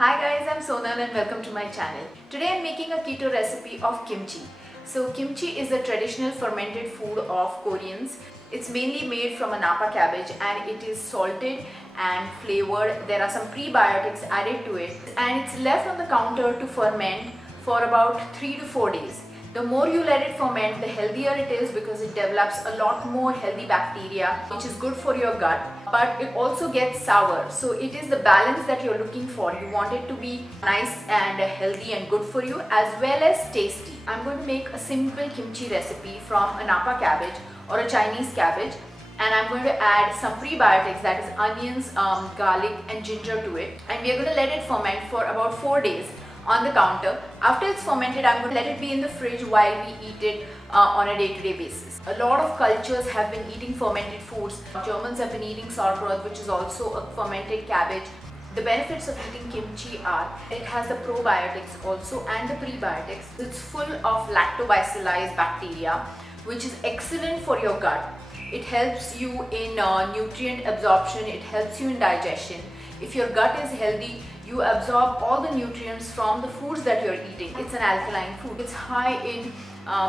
Hi guys, I'm Sonal and welcome to my channel. Today I'm making a keto recipe of kimchi. So kimchi is a traditional fermented food of Koreans. It's mainly made from a napa cabbage and it is salted and flavored. There are some prebiotics added to it and it's left on the counter to ferment for about 3 to 4 days. The more you let it ferment, the healthier it is because it develops a lot more healthy bacteria which is good for your gut, but it also gets sour. So it is the balance that you're looking for. You want it to be nice and healthy and good for you as well as tasty. I'm going to make a simple kimchi recipe from a napa cabbage or a Chinese cabbage, and I'm going to add some prebiotics, that is onions, garlic and ginger to it, and we are going to let it ferment for about 4 days on the counter. After it's fermented, I'm going to let it be in the fridge while we eat it on a day-to-day basis. A lot of cultures have been eating fermented foods. Germans have been eating sauerkraut, which is also a fermented cabbage. The benefits of eating kimchi are, it has the probiotics also and the prebiotics. It's full of lactobacillus bacteria, which is excellent for your gut. It helps you in nutrient absorption, it helps you in digestion. If your gut is healthy, you absorb all the nutrients from the foods that you're eating. It's an alkaline food. It's high in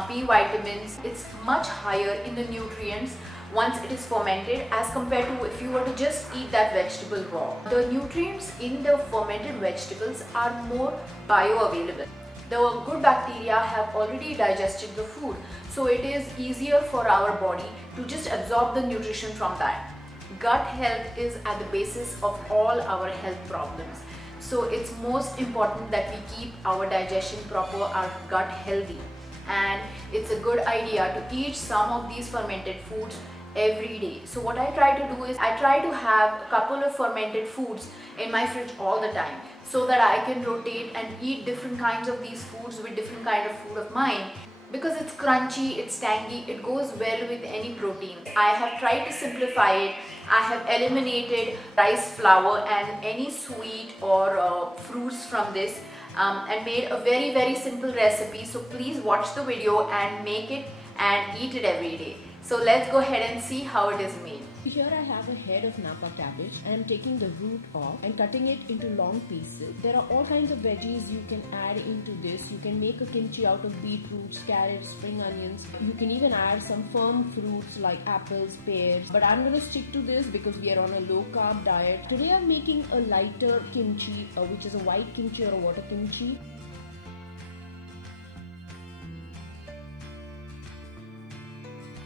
B vitamins. It's much higher in the nutrients once it is fermented as compared to if you were to just eat that vegetable raw. The nutrients in the fermented vegetables are more bioavailable. The good bacteria have already digested the food, so it is easier for our body to just absorb the nutrition from that. Gut health is at the basis of all our health problems. So it's most important that we keep our digestion proper, our gut healthy. And it's a good idea to eat some of these fermented foods every day. So what I try to do is I try to have a couple of fermented foods in my fridge all the time so that I can rotate and eat different kinds of these foods with different kind of food of mine. Because it's crunchy, it's tangy, it goes well with any protein. I have tried to simplify it. I have eliminated rice flour and any sweet or fruits from this and made a very simple recipe. So please watch the video and make it and eat it every day. So let's go ahead and see how it is made. Here I have a head of napa cabbage and I'm taking the root off and cutting it into long pieces. There are all kinds of veggies you can add into this. You can make a kimchi out of beetroots, carrots, spring onions. You can even add some firm fruits like apples, pears. But I'm going to stick to this because we are on a low carb diet. Today I'm making a lighter kimchi, which is a white kimchi or a water kimchi.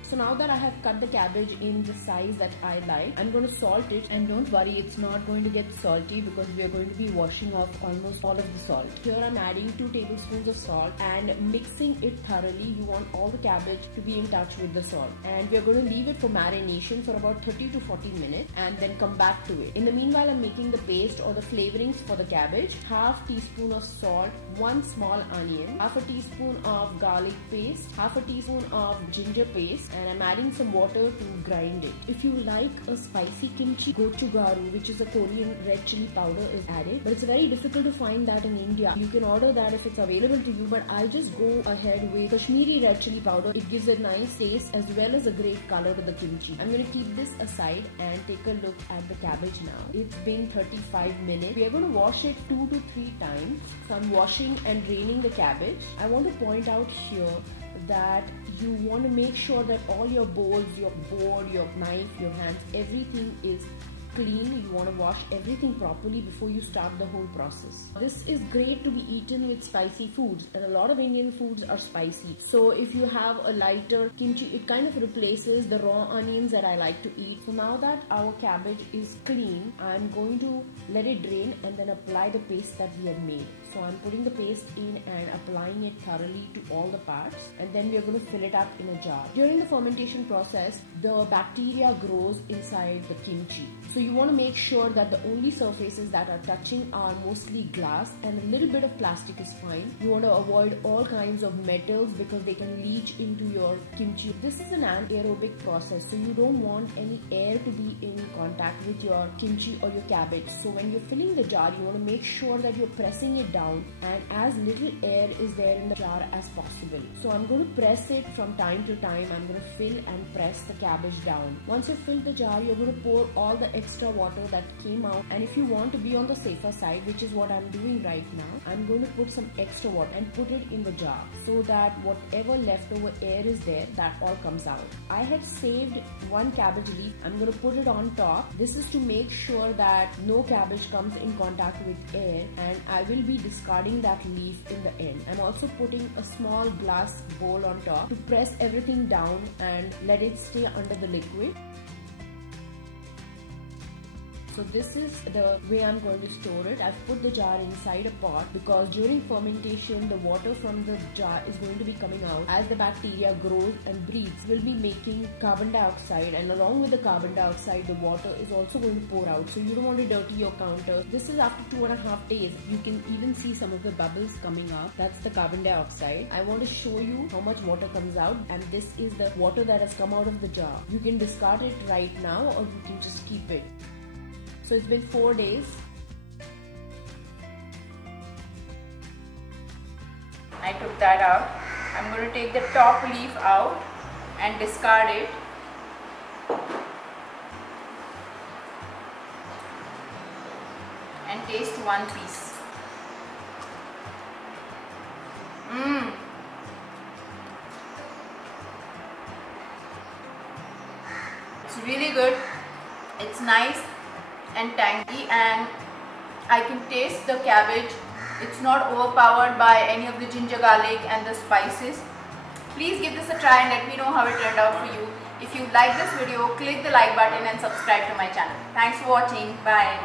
So now that I have cut the cabbage in the size that I like, I'm going to salt it, and don't worry, it's not going to get salty because we are going to be washing off almost all of the salt. Here I'm adding 2 tablespoons of salt and mixing it thoroughly. You want all the cabbage to be in touch with the salt, and we are going to leave it for marination for about 30 to 40 minutes and then come back to it. In the meanwhile, I'm making the paste or the flavorings for the cabbage. Half teaspoon of salt, 1 small onion, half a teaspoon of garlic paste, half a teaspoon of ginger paste, and I'm adding some water to grind it. If you like a spicy kimchi, gochugaru, which is a Korean red chili powder, is added, but it's very difficult to find that in India. You can order that if it's available to you, but I just go ahead with Kashmiri red chili powder. It gives a nice taste as well as a great color to the kimchi. I'm going to keep this aside and take a look at the cabbage now. It's been 35 minutes. We are going to wash it 2 to 3 times. So I'm washing and draining the cabbage. I want to point out here that you want to make sure that all your bowls, your board, your knife, your hands, everything is clean. You want to wash everything properly before you start the whole process. This is great to be eaten with spicy foods, and a lot of Indian foods are spicy. So if you have a lighter kimchi, it kind of replaces the raw onions that I like to eat. So now that our cabbage is clean, I'm going to let it drain and then apply the paste that we have made. So I'm putting the paste in and applying it thoroughly to all the parts, and then we are going to fill it up in a jar. During the fermentation process, the bacteria grows inside the kimchi. So you want to make sure that the only surfaces that are touching are mostly glass, and a little bit of plastic is fine. You want to avoid all kinds of metals because they can leach into your kimchi. This is an anaerobic process, so you don't want any air to be in contact with your kimchi or your cabbage. So when you're filling the jar, you want to make sure that you're pressing it down down and as little air is there in the jar as possible. So I'm going to press it from time to time. I'm going to fill and press the cabbage down. Once you fill the jar, you're going to pour all the extra water that came out, and if you want to be on the safer side, which is what I'm doing right now, I'm going to put some extra water and put it in the jar so that whatever leftover air is there, that all comes out. I had saved one cabbage leaf. I'm going to put it on top. This is to make sure that no cabbage comes in contact with air, and I will be discarding that leaf in the end. I'm also putting a small glass bowl on top to press everything down and let it stay under the liquid. So this is the way I'm going to store it. I've put the jar inside a pot because during fermentation, the water from the jar is going to be coming out. As the bacteria grows and breathes, will be making carbon dioxide, and along with the carbon dioxide, the water is also going to pour out. So you don't want to dirty your counter. This is after 2.5 days. You can even see some of the bubbles coming up. That's the carbon dioxide. I want to show you how much water comes out, and this is the water that has come out of the jar. You can discard it right now, or you can just keep it. So it's been 4 days. I took that out. I'm going to take the top leaf out and discard it. And taste one piece. It's really good. It's nice and tangy, and I can taste the cabbage. It's not overpowered by any of the ginger, garlic and the spices. Please give this a try and let me know how it turned out for you. If you like this video, click the like button and subscribe to my channel. Thanks for watching. Bye.